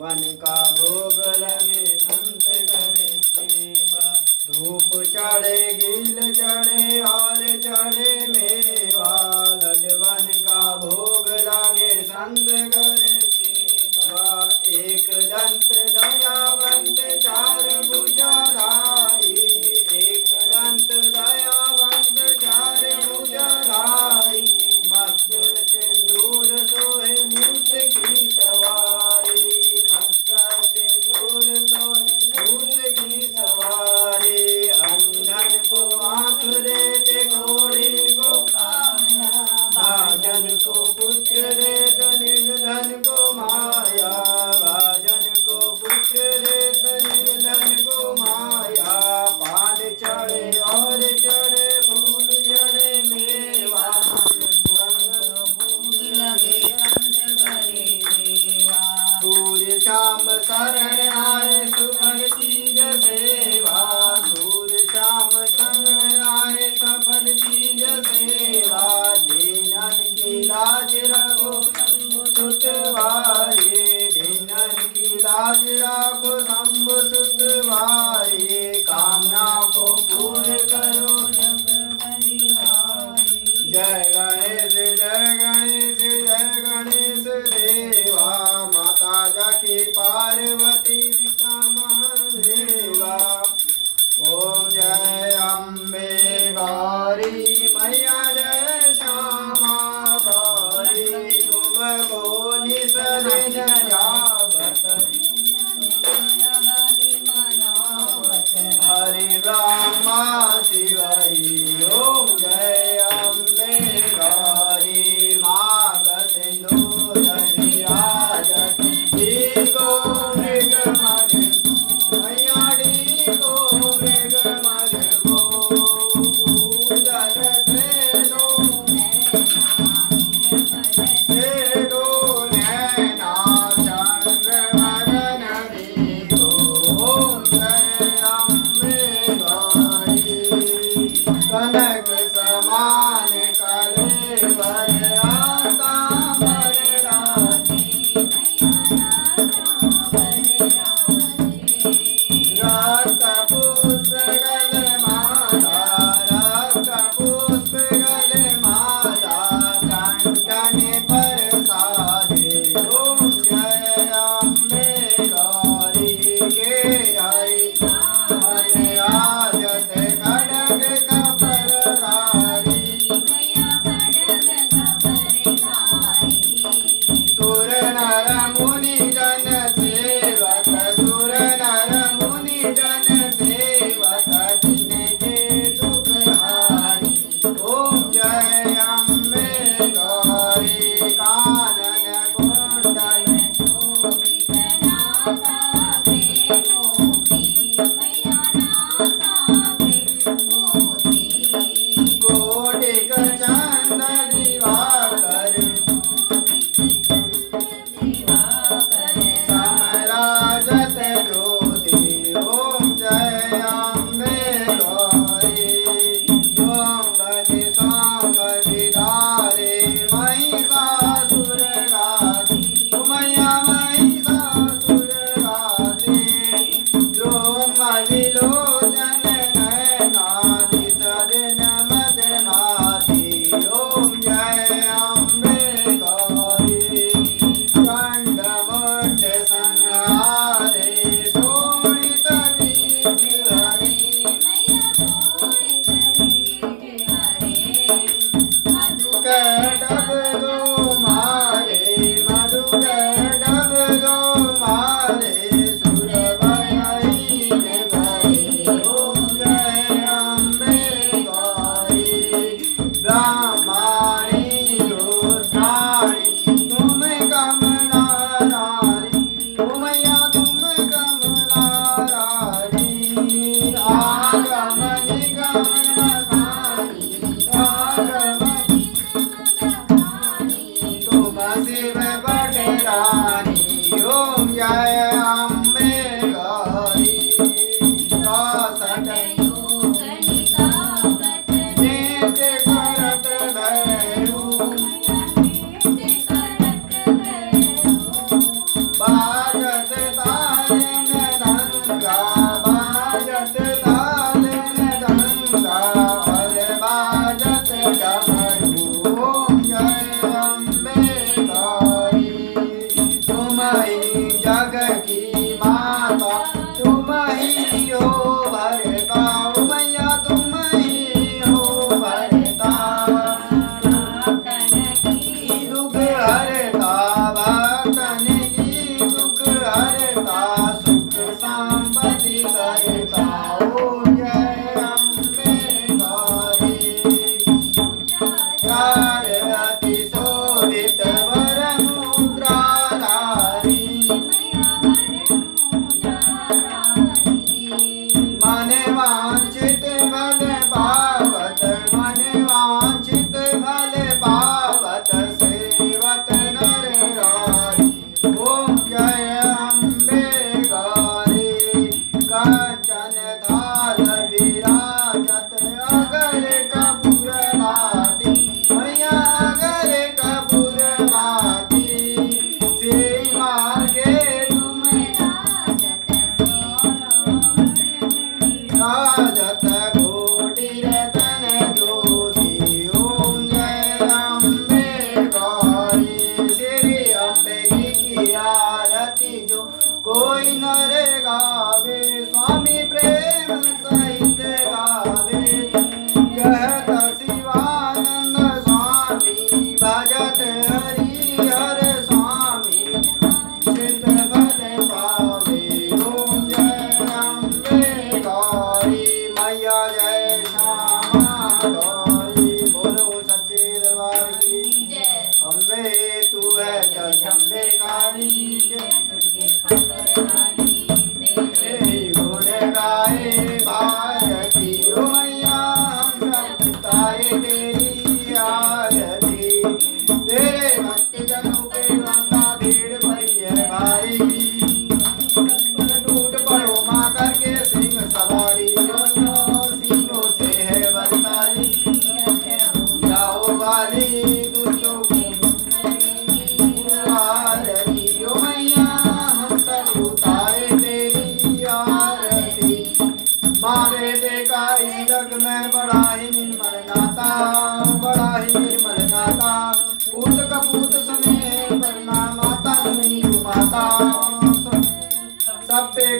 One का भोग लगे संत करे सेवा। धूप चढ़े गील चढ़े और चढ़े मेवा, लडवन का भोग लगे संत करे सेवा। एक दंत दयावंत चार भुजाधारी, एक दंत दयावंत चार भुजाधारी, मस्त सिंदूर सोहे मूस की सवारी, मस्त सिंदूर सोहे मूस की सवारी। अंधन को आँख देते घोड़ी को काया, भाजन को पुत्र देते निर्धन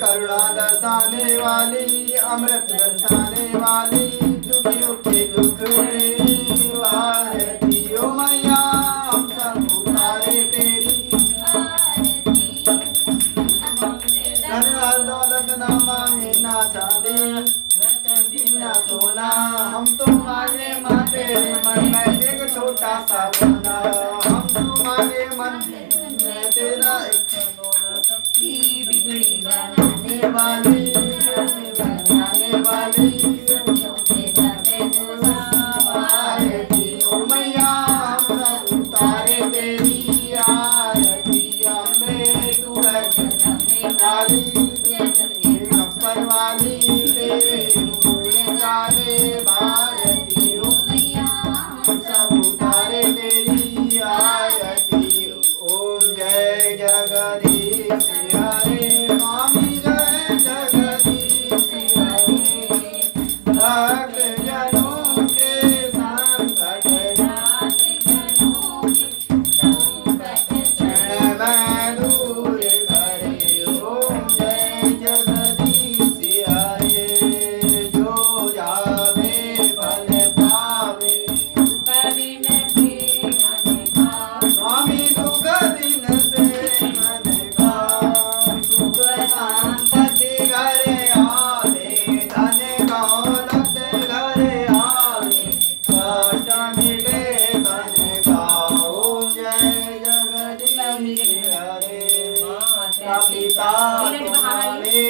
करुणा दर्शाने वाली अमृत बरसाने वाली दुखियों के दुख मेरी आरती ओ मैया हम सब उतारे तेरी धन दौलत ना मांगे ना चांदी ना सोना हम तो मांगे माँ तेरे मन में एक छोटा सा कोना हम तो मांगे मन में तेरा एक कोना सबकी बिगड़ी बनाने वाली बनाने वाली आरती ओ मैया हम सब उतारे तेरी आरती अम्बे तू है वाली गप्पर वाली तेरे गाने भारती ओ मैया सब उतारे तेरी आरती ओम जय जगदीश हरे स्वामी जय जगदीश हरे भक्त जनों के संकट क्षण में दूर करे ओम जय जगदीश हरे जो जावे फल पावे स्वामी दुख दिन से मन का सुख संपत्ति घरे आवे धन दौलत घरे आवे कष्ट मिटे धन का ओम जय जगदीश हरे माता पिता तुम्हारे